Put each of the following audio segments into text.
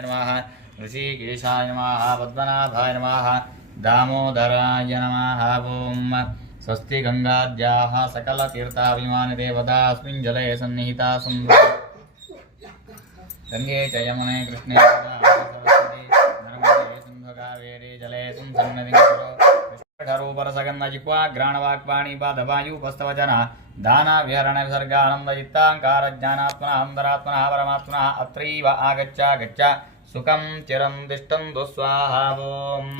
नमः। ऋषिकेशाय नमः, पद्मनाभाय नमः, दामोदराय नमः, ॐ। स्वस्ति गङ्गाद्याः सकलतीर्थाभिमानदेवतास्मिन् जले सन्निहिता सुन्दर गङ्गे च यमुने, कृष्णे नर्मदे सिन्धु कावेरी जले सन्नदिरूपरसगन्धजिह्वा కఠరోపరసగంధజిక్వా ఘ్రాణవాక్వాణీపాదవాయూపస్తవచన దానావిహరణ విసర్గానందజిత్తాంకార జ్ఞానాత్మన అంతరాత్మన పరమాత్మన అత్రైవ ఆగచ్చ గచ్చ సుఖం చిరం ತಿಷ್ಟಂದು ಸ್ವಾಹ ಓಂ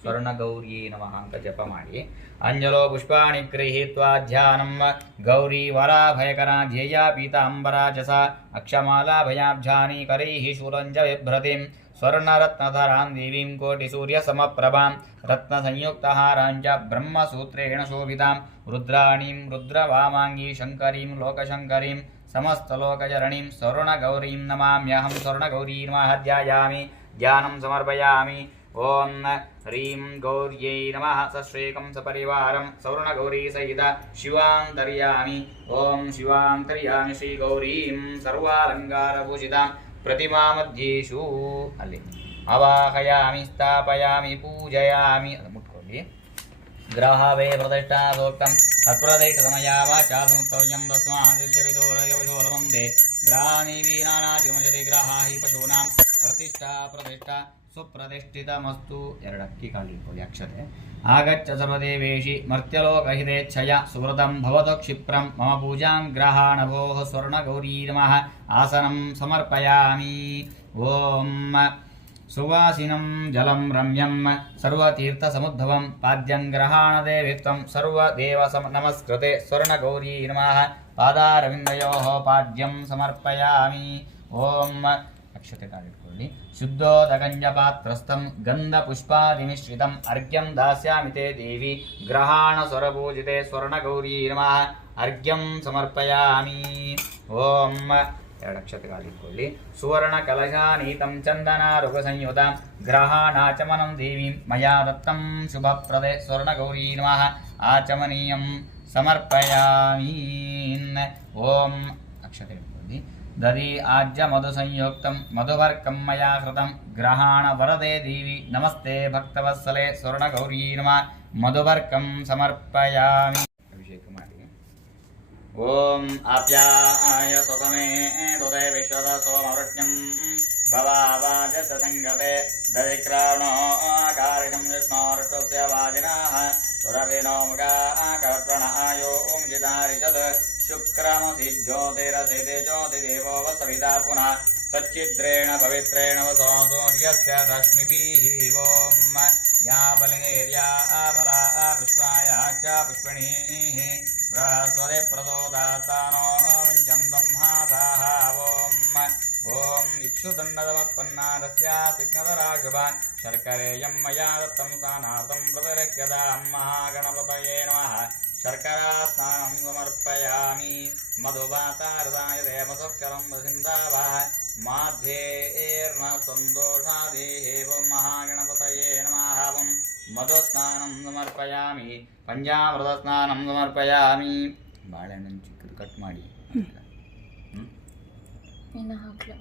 ಸ್ವರ್ಣಗೌರಿಯೇ ನಮಃ ಅಂತ ಜಪ ಮಾಡಿ ಅಂಜಲೋ ಪುಷ್ಪಾಣಿ ಗೃಹೀತ್ವಾ ಧ್ಯಾನಂ ಗೌರಿ ವರಾಭಯಕರ ಧ್ಯೇಯ ಪೀತಾಂಬರಾ ಚಸ ಅಕ್ಷಮಾಲಾ ಭಯಾಬ್ಜಾನಿ ಕರೈಃ ಶೂರಂಜ स्वर्णरत्नधरां देवीं कोटिसूर्यसमप्रभां रत्नसंयुक्तहारां च ब्रह्मसूत्रेण शोभितां रुद्राणीं रुद्रवामाङ्गी शङ्करीं लोकशङ्करीं समस्तलोकचरणीं स्वर्णगौरीं नमाम्यहं स्वर्णगौरी नमः ध्यायामि ध्यानं समर्पयामि ॐ ह्रीं गौर्यै नमः सश्रेकं सपरिवारं स्वर्णगौरीसहित शिवान्तर्यामि ॐ शिवान्तर्यामि श्रीगौरीं सर्वालङ्कारभूषितां ಪ್ರತಿಮಾಮಧ್ಯೇಶು ಅಲ್ಲಿ ಅವಾಹಯಾಮಿ ಸ್ಥಾಪಯಾಮಿ ಪೂಜಯಾಮಿ ಅದು ಮುಟ್ಕೊಳ್ಳಿ ಗ್ರಹವೇ ಪ್ರತಿಷ್ಠಾ ಸೂಕ್ತಂ ತತ್ಪ್ರತಿಷ್ಠತಮಯಾ ವಾಚಾ ಸಂಸ್ತವ್ಯಂ ತಸ್ಮಾದಿದ್ಯವಿದೋರಯವಿದೋರವಂದೇ ಗ್ರಹಾನಿ ವೀನಾನಾದಿಮಜರಿ ಗ್ರಹಾ ಹಿ ಪಶೂನಾಂ ಪ್ರತಿಷ್ಠಾ ಪ್ರತಿಷ್ಠಾ ಸುಪ್ರತಿಷ್ಠಿತಮಸ್ತು ಎರಡಕ್ಕಿ ಕಾಲಿ ಇಟ್ಕೊಳ್ಳಿ ಅಕ್ಷತೆ ಆಗಚ್ಚ ಸರ್ವದೇವೇಶಿ ಮರ್ತ್ಯಲೋಕಹಿತೇಚ್ಛಯ ಸುಹೃತಂ ಭವತು ಕ್ಷಿಪ್ರಂ ಮಮ ಪೂಜಾಂ ಗ್ರಹಾಣಭೋಃ ಸ್ವರ್ಣಗೌರೀ ನಮಃ ಆಸನಂ ಸಮರ್ಪಯಾಮಿ ಓಂ ಸುವಾಸಿನಂ ಜಲಂ ರಮ್ಯಂ ಸರ್ವತೀರ್ಥಸಮುದ್ಭವಂ ಪಾದ್ಯಂ ಗ್ರಹಾಣದೇವಿತ್ವಂ ಸರ್ವದೇವ ಸಮ ನಮಸ್ಕೃತೆ ಸ್ವರ್ಣಗೌರೀ ನಮಃ ಪಾದಾರವಿಂದಯೋಃ ಪಾದ್ಯಂ ಸಮರ್ಪಯಾಮಿ ಓಂ ಅಕ್ಷತೆ ಕಾಲಿಟ್ಕೊಳ್ಳಿ ಶುದ್ಧೋದಗಂಜಪಾತ್ರಸ್ಥಂ ಗಂಧಪುಷ್ಪಾದಿಮಿಶ್ರಿತಂ ಅರ್ಘ್ಯಂ ದಾಸ್ಯಾಮಿ ತೇ ದೇವಿ ಗ್ರಹಾಣ ಸ್ವರಪೂಜಿತೆ ಸ್ವರ್ಣಗೌರೀ ನಮಃ ಅರ್ಘ್ಯಂ ಸಮರ್ಪಯಾಮಿ ಓಂ ಎರಡು ಅಕ್ಷತೆ ಕಾಲಿಟ್ಕೊಳ್ಳಿ ಸುವರ್ಣ ಕಲಶಾನೀತಂ ಚಂದನಾರುಗ ಸಂಯುತಾಂ ಗ್ರಹಾಣಾಚಮನಂ ದೇವೀಂ ಮಯಾ ದತ್ತಂ ಶುಭಪ್ರದೆ ಸ್ವರ್ಣಗೌರೀ ನಮಃ ಆಚಮನೀಯಂ ಸಮರ್ಪಯಾಮಿ ಓಂ ಅಕ್ಷತೆ ಇಟ್ಕೊಳ್ಳಿ दधि आज्य मधुसंयोक्तं मधुवर्कं मया ग्रहाण वरदे दीवी। नमस्ते, भक्तवत्सले, स्वर्णगौरी नमः। मधुवर्कं समर्पयामि। अभिषेकमाणि ॐ आप्याय सुखमे सुरभिनो कर्पण आयो शुक्रामसि ज्योतिरसि तेजोतिदेवो वसविता पुनः त्वच्चिद्रेण पवित्रेण वसो सूर्यस्य रश्मिभिः। या बलिनेर्या आबला पुष्पाया पुष्पिणीः। बृहस्पति प्रदोदातानो मुञ्चन्दम्हाताः ॐ ॐ इक्षुदण्डतमत्पन्नारस्या मया महागणपतये नमः। शर्करा स्नानं समर्पया। मधुवातारदाय देवसोक्षरं वसिन्दावः माध्येर्न सन्तोषादेव महागणपतये नमः वं मधुस्नानं समर्पयामि ಪಂಚಾಮೃತಸ್ನಾನಂ ಸಮರ್ಪಯಾಮಿ ಬಾಳೆಹಣ್ಣನ್ನು ಚಿಕ್ಕದು ಕಟ್ ಮಾಡಿ ಇನ್ನು ಹಾಕ್ಲ